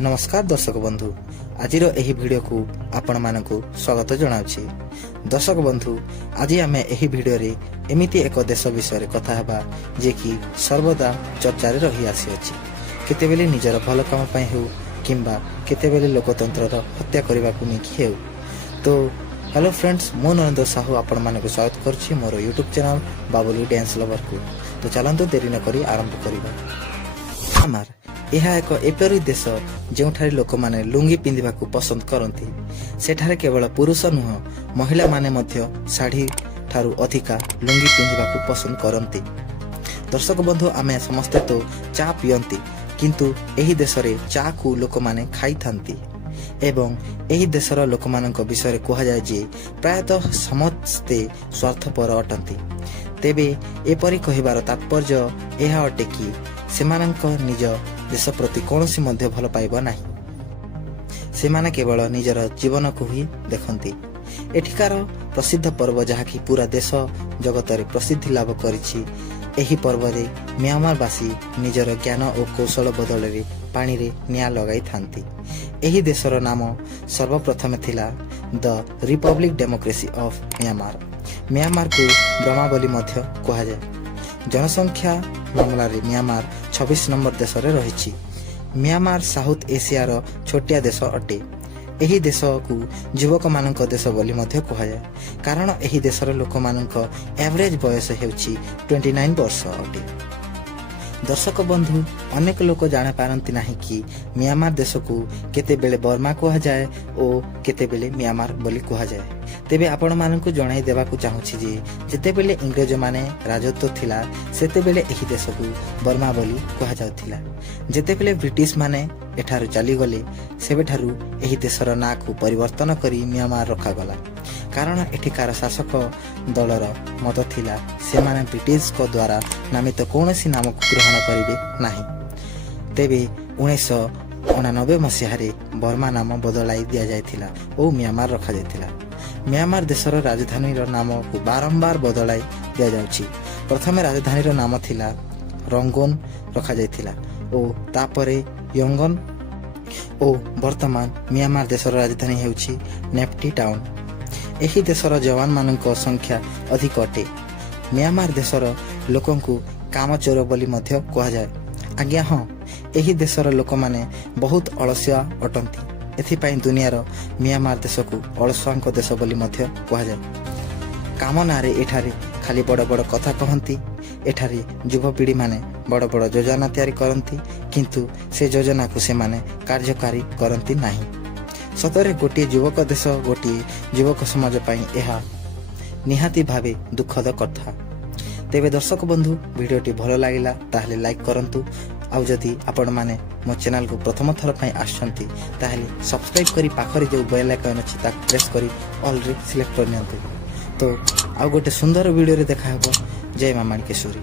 नमस्कार दर्शक बंधु आज भिडियो को आपण मानक स्वागत जनावछि। दर्शक बंधु आज आम यह भिडियो रे एमिति एक देश विषय कथा हेबा जे कि सर्वदा चर्चा रे रही आसी अछि। केतेबेले निजर भल काम पई हो किंबा केतेबेले लोकतंत्र हत्या करबा को नेकी हेउ। तो हेलो फ्रेंड्स, मो नरेंद्र साहू आपण मानक स्वागत करछि मोर YouTube channel Babuli dance lover को। तो चलंतु देरी न करी आरंभ करिबा। हमार यह एक एपरी देश जोठारे लोक माने लुंगी पिंधिबा को पसंद करती। सेठारे केवल पुरुष नुह महिला माने मध्य साड़ी ठारू अधिका लुंगी पिंधिबा को पसंद करती। दर्शक बंधु आमे समस्ते तो चा पियंती, किंतु एही देश रे चा को लोक माने खाई थांती एवं एही देशर लोक मानक विषय कहा जाय जे प्रायतः समस्ते स्वार्थपर अटंती। तेबे एपरी कहिबार तात्पर्य यह अटे कि सेमानक निज देश प्रति कौनसी मध्य भल पाइबा नाही। सेमाने केवल निजर जीवन को ही देखती। एठिकार प्रसिद्ध पर्व जहाँकि पूरा देश जगत रे प्रसिद्धि लाभ करिछि। एही पर्व रे म्यांमारवासी निजर ज्ञान और कौशल बदल रे पानी रे निया लगाई थांती। एही देशर नाम सर्वप्रथम थिला the Republic democracy of Myanmar. Myanmar को ब्रह्मा बोली मध्य कहा जाय। जनसंख्या मामला रे म्यांमार 26 नंबर देश रे रहिछि। म्यांमार साउथ एशिया रो छोटिया देश अटे। एही देश को युवक मानक देश बोली मध्य कहा जाय, कारण एही देशर लोक मानक एवरेज बयस हेउछि 29 वर्ष अटे। दर्शक बंधु अनेक लोक जाने पारंती नाही कि म्यांमार देश को केते बेले बर्मा कहा जाए और केते बेले म्यांमार बोली कहा जाए। तेबे आपण मानकु जणाई देबा को चाहूछि जे जेते बेले इंग्रज माने राजत्व थिला सेते बेले एही देश को बर्मा बोली कहा जाउथिला। जेते बेले ब्रिटिश माने एठारु चली गले सेबेठारु एही देशर ना को परिवर्तन करी म्यांमार रखा गला, कारण एठिकार शासक दलर मत थिला से माने ब्रिटिश को द्वारा नामित कौनसी नाम को ग्रहण करिवे नाही। तेबे 1989 मसीहारे बर्मा नाम बदलाई दिया जायथिला और म्यांमार रखा जायथिला। म्यांमार देशर राजधानी नाम को बारंबार बदलाई दिया जाउछि। प्रथमे राजधानी नाम थिला रंगून रखा जायथिला और तापरे यंगन और वर्तमान म्यांमार देशर राजधानी हेउछि नेप्टी टाउन। एही देशर जवान मानक संख्या अधिक अटे। म्यांमार देशर लोकंकु कामचोर बोली मध्य कहा जाय। आज्ञा हाँ, एही देशर लोक माने बहुत अलसिया अटंती। एथिपाई दुनियार म्यांमार देश को अलसुआंक देश बोली मध्य कहा जाय। काम नारे एठारे खाली बड़ बड़ कथा कहती। एठारे युवपीढ़ी माने बड़ बड़ योजना तैयारी करती, किंतु से योजना को से माने कार्यकारी करती नाही। सतरे गोटे युवक देश गोटे युवक समाज पाई एहा निहाती भावे दुखद कथा। तेबे दर्शक बंधु वीडियोटी भल लागिला ताहले लाइक करंतु। आउ जदि आपण माने मो चैनल को प्रथम थर पई आछंती ताहले सब्सक्राइब करी पाखरे जो बेल आइकन अछि ता प्रेस करी ऑल रे सिलेक्ट कर नियंतु। तो आउ गोटे सुंदर वीडियो रे देखा हबो। जय मां माणिकेश्वरी।